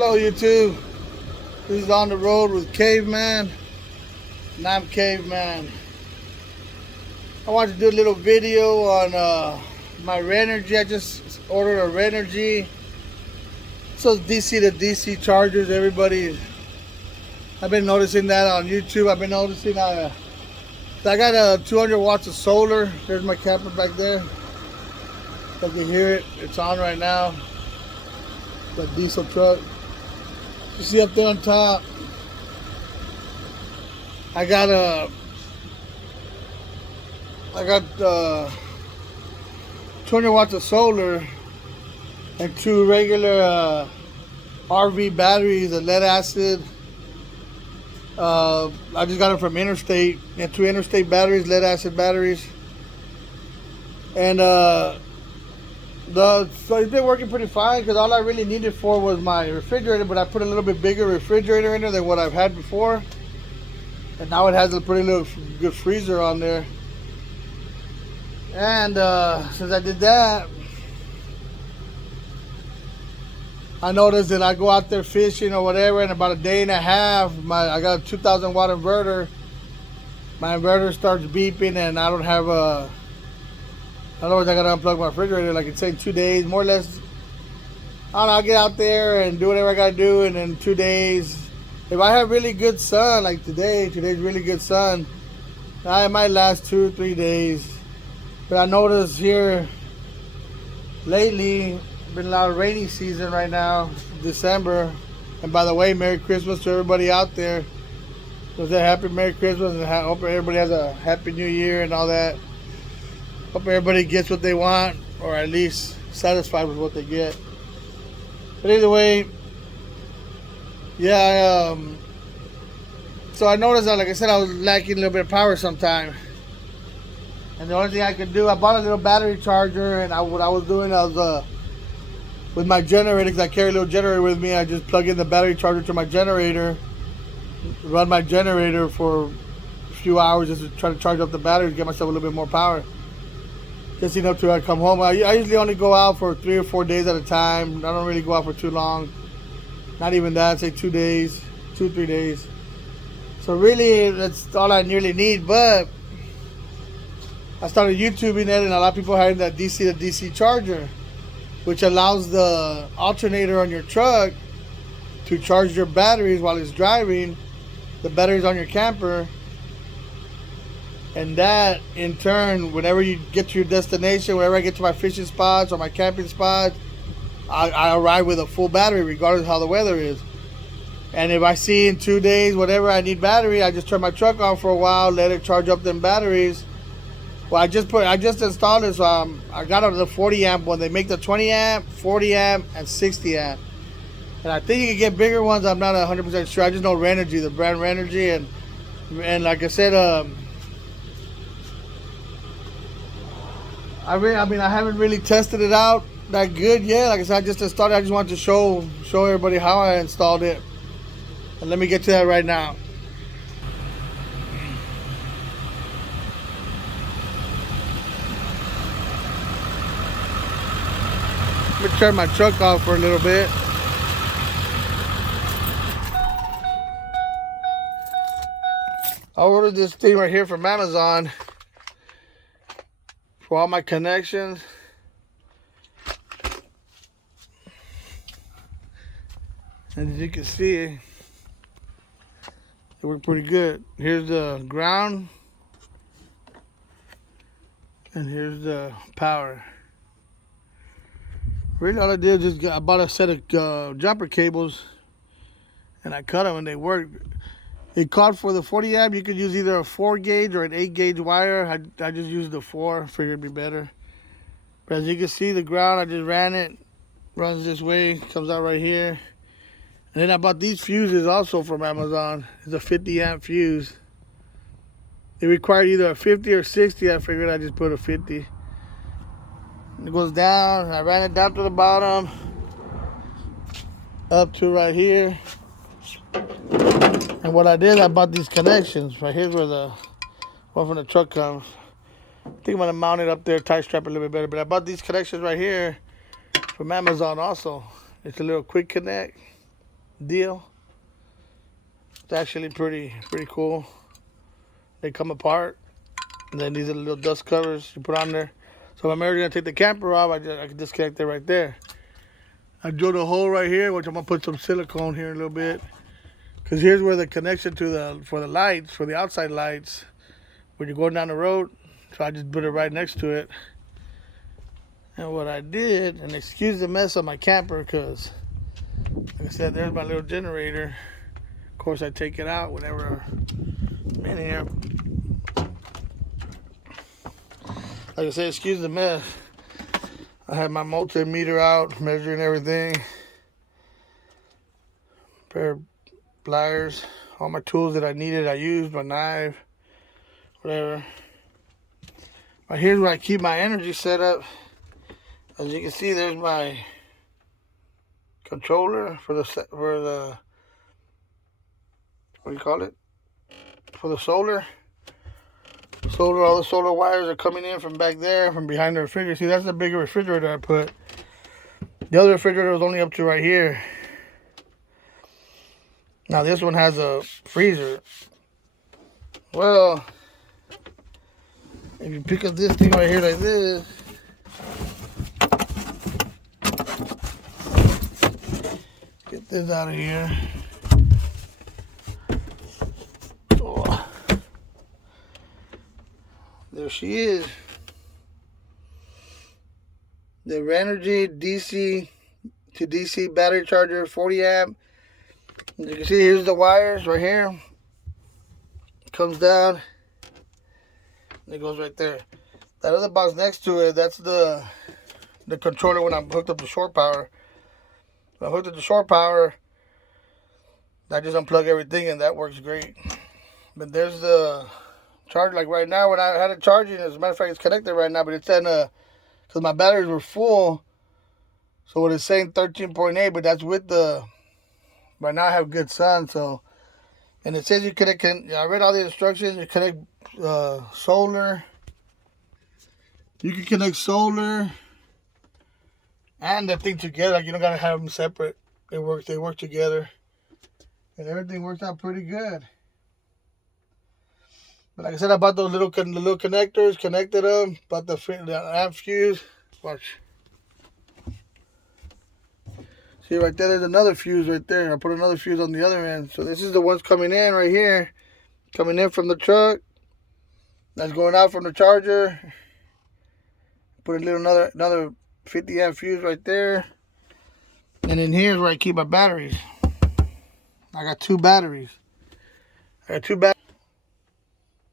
Hello YouTube, this is On the Road with Caveman, and I'm Caveman. I wanted to do a little video on my renogy. I just ordered a renogy. So DC to DC chargers, everybody. I've been noticing that on YouTube. I've been noticing I got 200 watts of solar. There's my camper back there. You can hear it, it's on right now. The diesel truck. You see up there on top, I got 200 watts of solar and two regular RV batteries, a lead acid. I just got them from Interstate, and two Interstate batteries, lead acid batteries, and so it's been working pretty fine because all I really needed for was my refrigerator, but I put a little bit bigger refrigerator in there than what I've had before, and now it has a pretty little good freezer on there. And since I did that, I noticed that I go out there fishing or whatever, and about a day and a half, I got a 2,000 watt inverter. My inverter starts beeping, and I don't have a. Otherwise, I gotta unplug my refrigerator. Like it's saying 2 days, more or less. I don't know, I'll get out there and do whatever I gotta do, and in 2 days, if I have really good sun, like today's really good sun, it might last 2 or 3 days. But I noticed here lately, been a lot of rainy season right now, December. And by the way, Merry Christmas to everybody out there. So say happy Merry Christmas, and hope everybody has a happy New Year and all that. Hope everybody gets what they want, or at least satisfied with what they get. But either way, yeah, so I noticed that, like I said, I was lacking a little bit of power sometime. And the only thing I could do, I bought a little battery charger, and what I was doing, I was, with my generator, because I carry a little generator with me, I just plug in the battery charger to my generator, run my generator for a few hours just to try to charge up the battery, get myself a little bit more power. Just enough to come home. I usually only go out for 3 or 4 days at a time. I don't really go out for too long. Not even that, say 2 days, 2 or 3 days. So really, that's all I nearly need. But I started YouTubing it, and a lot of people are having that DC to DC charger, which allows the alternator on your truck to charge your batteries while it's driving, the batteries on your camper. And that, in turn, whenever you get to your destination, whenever I get to my fishing spots or my camping spots, I arrive with a full battery, regardless of how the weather is. And if I see in 2 days, whatever, I need battery, I just turn my truck on for a while, let it charge up them batteries. Well, I just installed it, so I got the 40 amp one. They make the 20 amp, 40 amp, and 60 amp. And I think you can get bigger ones. I'm not 100% sure. I just know Renogy, the brand Renogy, and like I said, I haven't really tested it out that good yet. Like I said, I just installed it. I just wanted to show everybody how I installed it. And let me get to that right now. Let me turn my truck off for a little bit. I ordered this thing right here from Amazon for all my connections. And as you can see, it worked pretty good. Here's the ground, and here's the power. Really, all I did is I bought a set of jumper cables, and I cut them, and they worked. It called for the 40 amp. You could use either a 4 gauge or an 8 gauge wire. I just used the 4, figured it'd be better. But as you can see, the ground, I just ran it. Runs this way, comes out right here. And then I bought these fuses also from Amazon. It's a 50 amp fuse. It required either a 50 or 60. I figured I'd just put a 50. It goes down. I ran it down to the bottom, up to right here. And what I did, I bought these connections. Right here's where the one from the truck comes. I think I'm gonna mount it up there, tie strap it a little bit better. But I bought these connections right here from Amazon also. It's a little quick connect. deal. It's actually pretty cool. They come apart, and then these are the little dust covers you put on there. So if I'm ever gonna take the camper off, I can disconnect it right there. I drilled a hole right here, which I'm gonna put some silicone here in a little bit, because here's where the connection to the lights, for the outside lights, when you're going down the road. So I just put it right next to it. And what I did, and excuse the mess on my camper, because like I said, there's my little generator. Of course, I take it out whenever I'm in here. Like I said, excuse the mess. I had my multimeter out, measuring everything. Pair of pliers, all my tools that I needed, I used, my knife, whatever. Right here's where I keep my energy set up. As you can see, there's my controller for the what do you call it? For the solar. All the solar wires are coming in from back there, from behind the refrigerator. See, that's the bigger refrigerator I put. The other refrigerator was only up to right here. Now this one has a freezer. Well, if you pick up this thing right here like this, get this out of here. Oh. There she is. The renogy DC to DC battery charger, 40 amp. As you can see, here's the wires right here. It comes down, and it goes right there. That other box next to it, that's the controller when I'm hooked up to shore power. When I hooked up to shore power, I just unplug everything, and that works great. But there's the charger. Like right now, when I had it charging, as a matter of fact, it's connected right now, but it's in because my batteries were full. So what it's saying 13.8, but that's with the. Right now I have good sun, so, and it says you connect. I read all the instructions. You connect solar. You can connect solar and the thing together. Like, you don't gotta have them separate. They work together, and everything works out pretty good. But like I said, I bought those little connectors, connected them. Bought the amp fuse. Watch. See right there, there's another fuse right there. I put another fuse on the other end. So this is the ones coming in right here. Coming in from the truck. That's going out from the charger. Put a little another 50 amp fuse right there. And in here is where I keep my batteries. I got two batteries.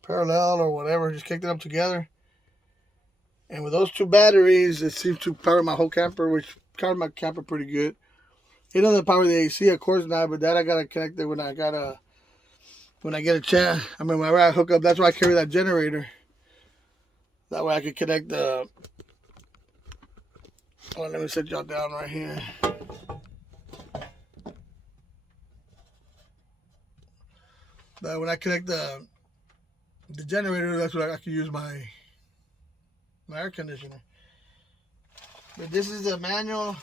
Parallel or whatever. Just kicked it up together. And with those two batteries, it seems to power my whole camper, which powered my camper pretty good. It doesn't power the AC, of course not, but that I gotta connect it when I get a chance. I mean, whenever I hook up, that's why I carry that generator. That way I can connect the. Oh, let me set y'all down right here. But when I connect the generator, that's what I can use my air conditioner. But this is the manual.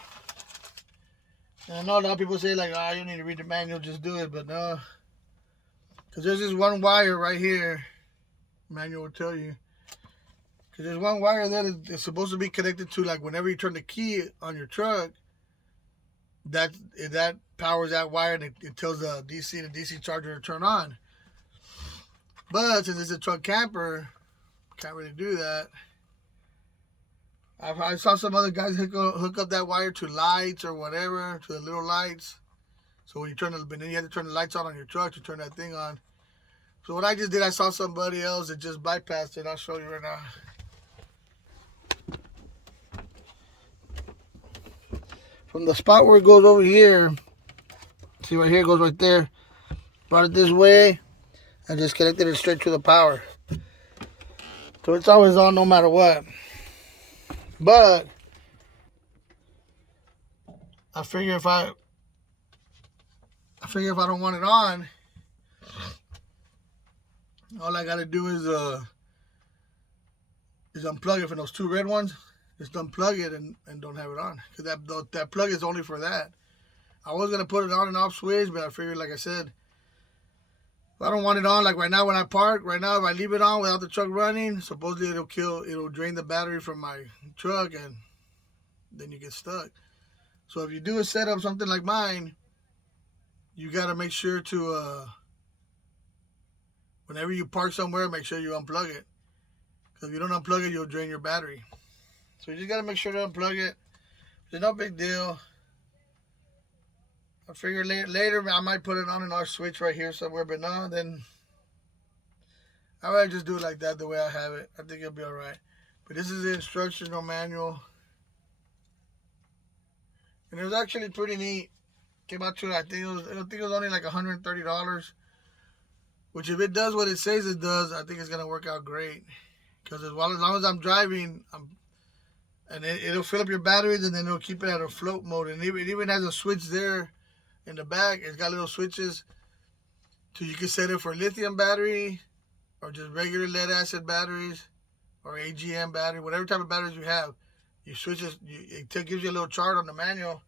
And I know a lot of people say like, oh, you don't need to read the manual, just do it. But no. Because there's this one wire right here. The manual will tell you. Because there's one wire that is supposed to be connected to, like, whenever you turn the key on your truck, that powers that wire, and it tells the DC charger to turn on. But since it's a truck camper, can't really do that. I saw some other guys hook up that wire to lights or whatever, to the little lights. So when you then you have to turn the lights on your truck to turn that thing on. So what I just did, I saw somebody else that just bypassed it. I'll show you right now. From the spot where it goes over here, see right here, it goes right there. Brought it this way and just connected it straight to the power. So it's always on no matter what. But I figure if I don't want it on, all I gotta do is unplug it from those two red ones. Just unplug it and don't have it on, because that plug is only for that. I was gonna put it on and off switch, but I figured, like I said, if I don't want it on, like right now when I park, right now if I leave it on without the truck running, supposedly it'll drain the battery from my truck, and then you get stuck. So if you do a setup something like mine, you gotta make sure to whenever you park somewhere, make sure you unplug it. Because if you don't unplug it, you'll drain your battery. So you just gotta make sure to unplug it. It's no big deal. I figure later I might put it on an R switch right here somewhere, but no, then I might just do it like that the way I have it. I think it'll be alright. But this is the instructional manual. And it was actually pretty neat. Came out to, I think it was only like $130. Which if it does what it says it does, I think it's gonna work out great. Because as long as I'm driving, and it'll fill up your batteries, and then it'll keep it at a float mode. And it even has a switch there in the back. It's got little switches, so you can set it for lithium battery, or just regular lead acid batteries, or AGM battery, whatever type of batteries you have. You switch it. It gives you a little chart on the manual.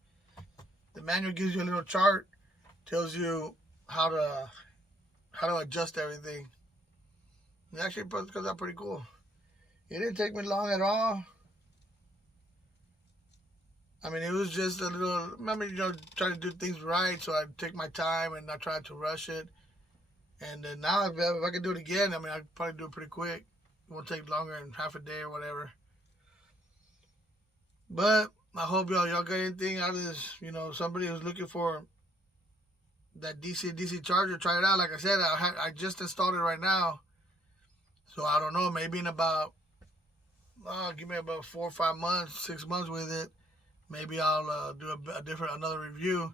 The manual gives you a little chart, tells you how to adjust everything. It actually comes out pretty cool. It didn't take me long at all. I mean, it was just a little, trying to do things right, so I'd take my time and not try to rush it. And then now, if I could do it again, I mean, I'd probably do it pretty quick. It won't take longer than half a day or whatever. But I hope y'all got anything out of this. Somebody who's looking for that DC charger, try it out. Like I said, I just installed it right now. So I don't know, maybe in about, give me about 4 or 5 months, 6 months with it. Maybe I'll do another review,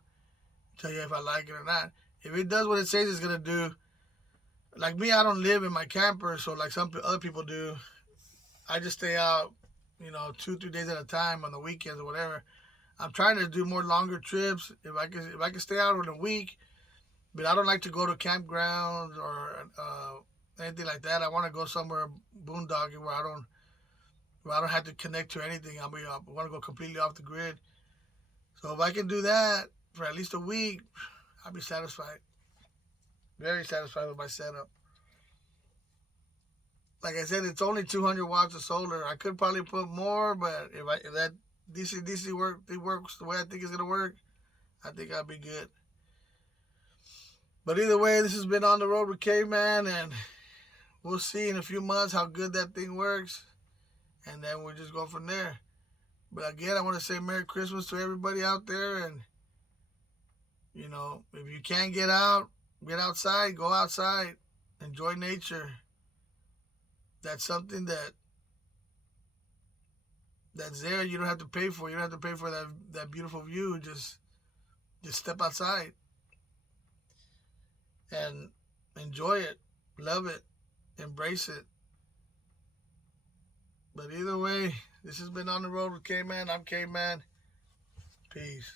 tell you if I like it or not. If it does what it says it's gonna do, like me, I don't live in my camper, so like some other people do, I just stay out, 2-3 days at a time on the weekends or whatever. I'm trying to do more longer trips. If I can stay out in a week, but I don't like to go to campgrounds or anything like that. I want to go somewhere boondoggy where I don't have to connect to anything. I want to go completely off the grid. So if I can do that for at least a week, I'll be satisfied. Very satisfied with my setup. Like I said, it's only 200 watts of solar. I could probably put more, but if that DC works the way I think it's gonna work, I think I'll be good. But either way, this has been On the Road with Caveman, and we'll see in a few months how good that thing works, and then we'll just go from there. But again, I want to say Merry Christmas to everybody out there, and if you can't get out, get outside, go outside, enjoy nature. That's something that's there. You don't have to pay for. You don't have to pay for that beautiful view. Just step outside and enjoy it, love it, embrace it. But either way, this has been On the Road with K-Man. I'm K-Man. Peace.